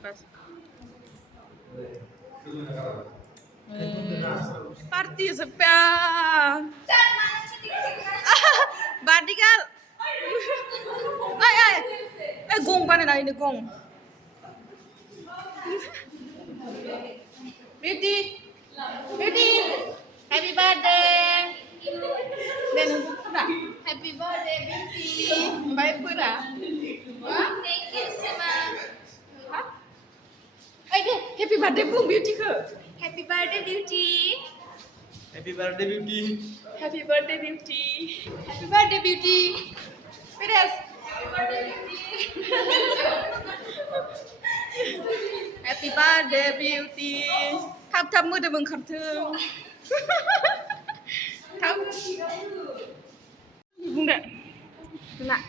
pas. Party sepian. Bodyguard. Gong mana na ini gong. Beauty. Happy birthday. Then happy birthday, Beauty. Bye pura. Thank you, Seema. Happy birthday, Beauty ke? Happy birthday, Beauty. Happy birthday, Beauty. Happy birthday, Beauty. Happy birthday, Beauty. Beres. Happy birthday, Beauty. Happy birthday, Beauty. Thap mưa được mừng khắp thương. Thap. Bung dah. Nak.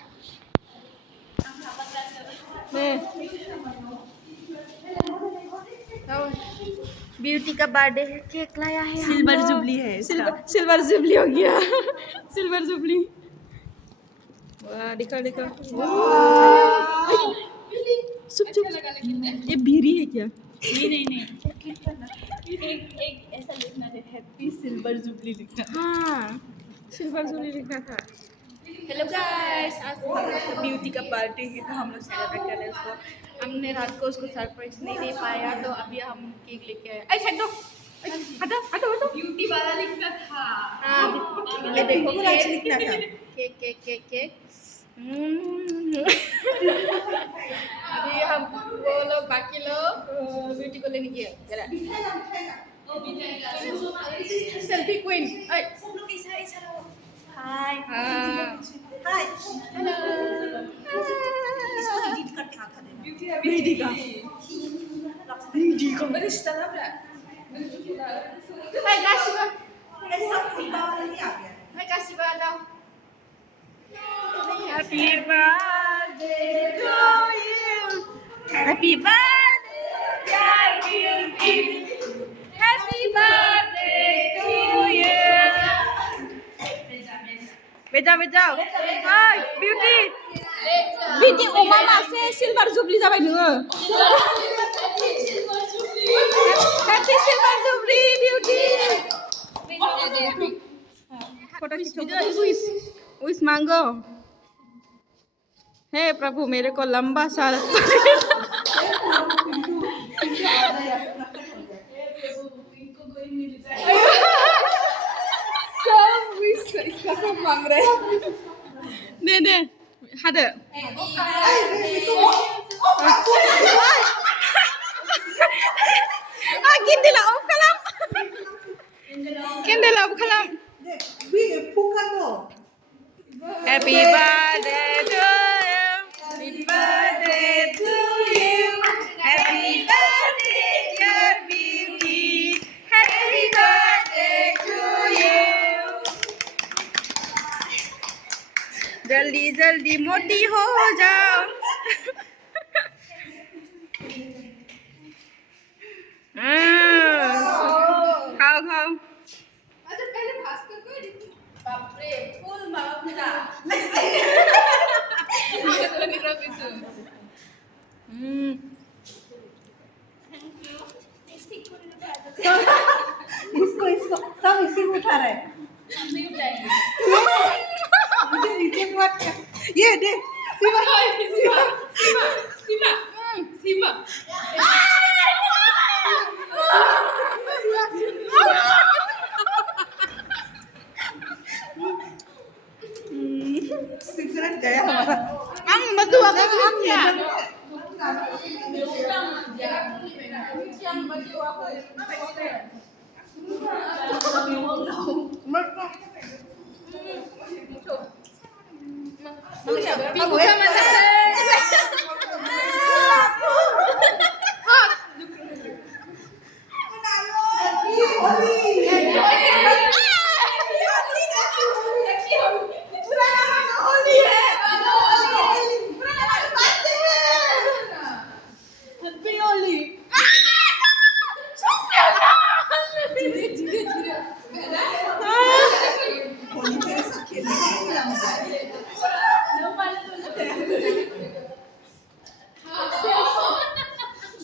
Nih. Tahu. Beauty का birthday है, cake लाया है। Silver jubilee है इसका। Silver jubilee हो गया। Silver jubilee. वाह, दिखा। चुप। ये बीरी है क्या? नहीं। एक ऐसा लिखना है, हैप्पी सिल्वर जुबली लिखना। हाँ, सिल्वर जुबली लिखना था। हेलो गाइस, आज ब्यूटी का बर्थडे है तो हम लोग सेलिब्रेट कर रहे हैं उसको। हमने रात को उसको सरप्राइज नहीं दे पाया तो अभी हम केक लेके आए। फेंक दो। हटो। ब्यूटी वाला लिखना था। हाँ, ये देखो केक लिखना था। केक। अभी हम वो लोग बाकी लोग ब्यूटी को लेने गए। जरा सेल्फी क्वीन। सब लोग ऐसा रहो। हाय। हेलो। इसको एडिट करके आता देना। ब्यूटी का मेरे रिश्ता लग रहा है। हाय काशिबा। मेरे सब खुदा वाला ही आ गया। हाय काशिबा जाओ। Happy birthday to you. Happy birthday, dear Beauty. Happy birthday to you. बेजा हाय ब्यूटी ओ मामा से सिल्वर जुबली जाबाय नोङो happy silver jubilee beauty photo खींचो विश मांगो हे प्रभु मेरे को लंबा सा इसका सब मांग रहे दे हादो Kindle off kalam Happy birthday to you Happy birthday to you Happy birthday dear Beauty Happy birthday to you जल्दी मोटी हो जाओ खाओ अच्छा पहले भास्कर को बाप रे फुल मावला इसको सब इसी में उठा रहे हैं। हम नहीं उठाएंगे मुझे नीचे मत कर। ये देख सीमा सिगरेट गया हमारा। हम बदुआ का हम ये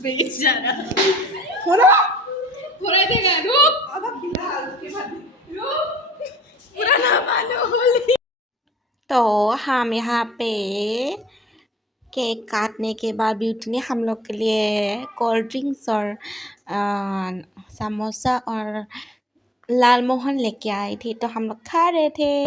बेचारा थोड़ा थोड़ा देगा रुक आधा खिला उसके बाद पूरा ना मानो होली। तो हम यहाँ पे केक काटने के बाद ब्यूटी ने हम लोग के लिए कोल्ड ड्रिंक्स और समोसा और लाल मोहन लेके आई थी, तो हम लोग खा रहे थे।